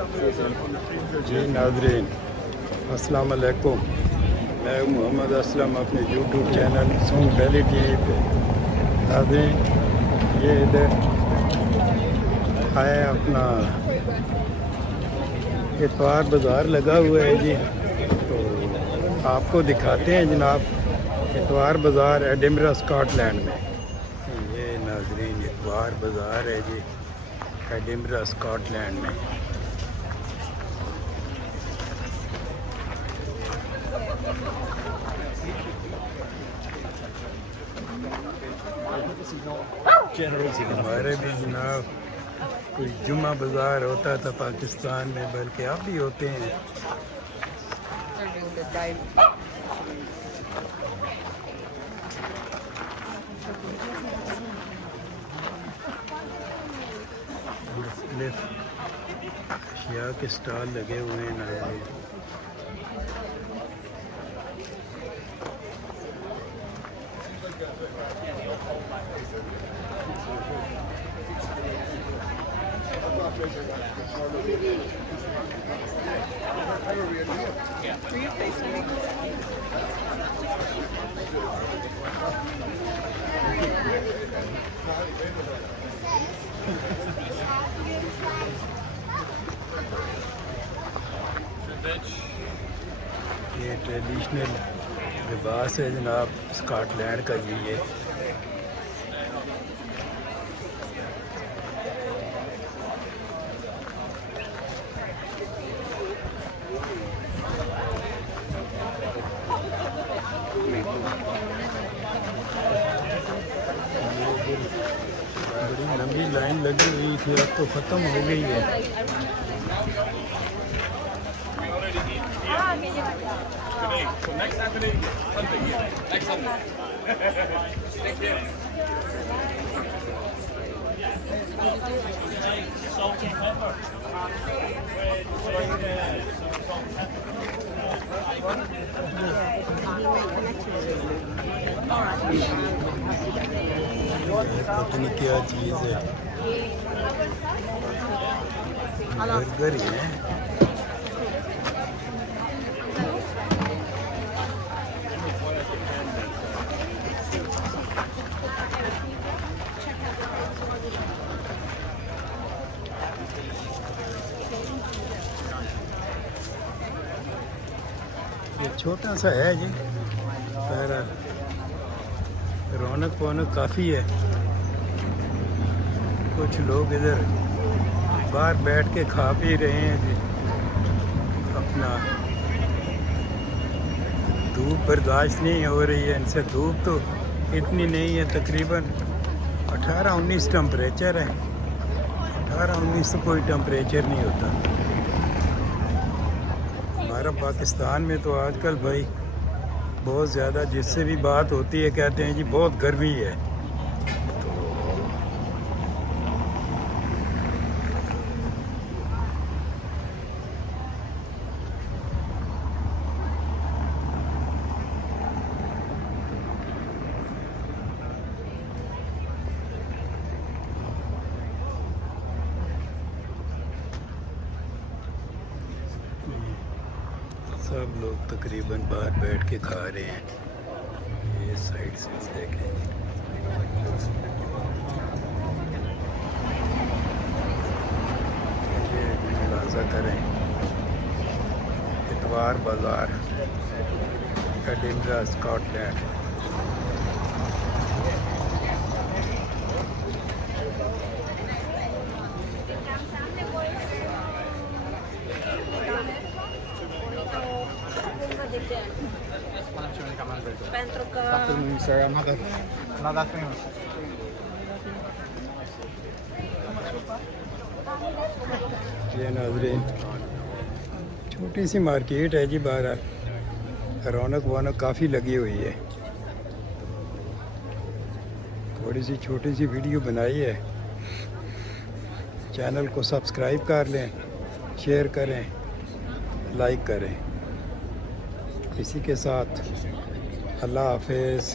जी नाज़रीन, अस्सलाम वालेकुम। मैं मोहम्मद असलम अपने YouTube channel song valley TV पे। नाज़रीन, ये इधर है अपना इतवार बाज़ार लगा हुआ है जी। तो आपको दिखाते हैं जनाब इतवार बाज़ार एडिनबरा स्कॉटलैंड में। ये नाज़रीन इतवार बाज़ार है जी एडिनबरा स्कॉटलैंड में। हमारे भी जनाब कोई जुम्मा बाज़ार होता था पाकिस्तान में, बल्कि अब भी होते हैं। मुख्तलिफ अशिया के स्टॉल लगे हुए हैं नाज़रीन। ये ट्रेडिशनल लिबास है जनाब स्कॉटलैंड का जी। ये बड़ी लंबी लाइन लगी हुई थी, अब तो ख़त्म हो गई है। So next Saturday, Sunday, yeah. Next Sunday. Salt and pepper. पता नहीं क्या चीज़ है, बर्गर ही है। ये छोटा सा है जी, पर रौनक वौनक काफ़ी है। कुछ लोग इधर बाहर बैठ के खा पी रहे हैं जी। अपना धूप बर्दाश्त नहीं हो रही है इनसे। धूप तो इतनी नहीं है, तकरीबन 18-19 टेम्परेचर है। 18-19 से कोई टेम्परेचर नहीं होता। हमारा पाकिस्तान में तो आजकल भाई बहुत ज़्यादा, जिससे भी बात होती है कहते हैं जी बहुत गर्मी है। सब लोग तकरीबन बाहर बैठ के खा रहे हैं। ये साइड से देखें, ये मुलाजा करें इतवार बाज़ार एडिनबरा स्कॉटलैंड। Pentru că... ये नाज़रीन छोटी सी मार्केट है जी। बाहर रौनक वौनक काफ़ी लगी हुई है। थोड़ी सी छोटी सी वीडियो बनाई है। चैनल को सब्सक्राइब कर लें, शेयर करें, लाइक करें। इसी के साथ अल्लाह हाफिज़।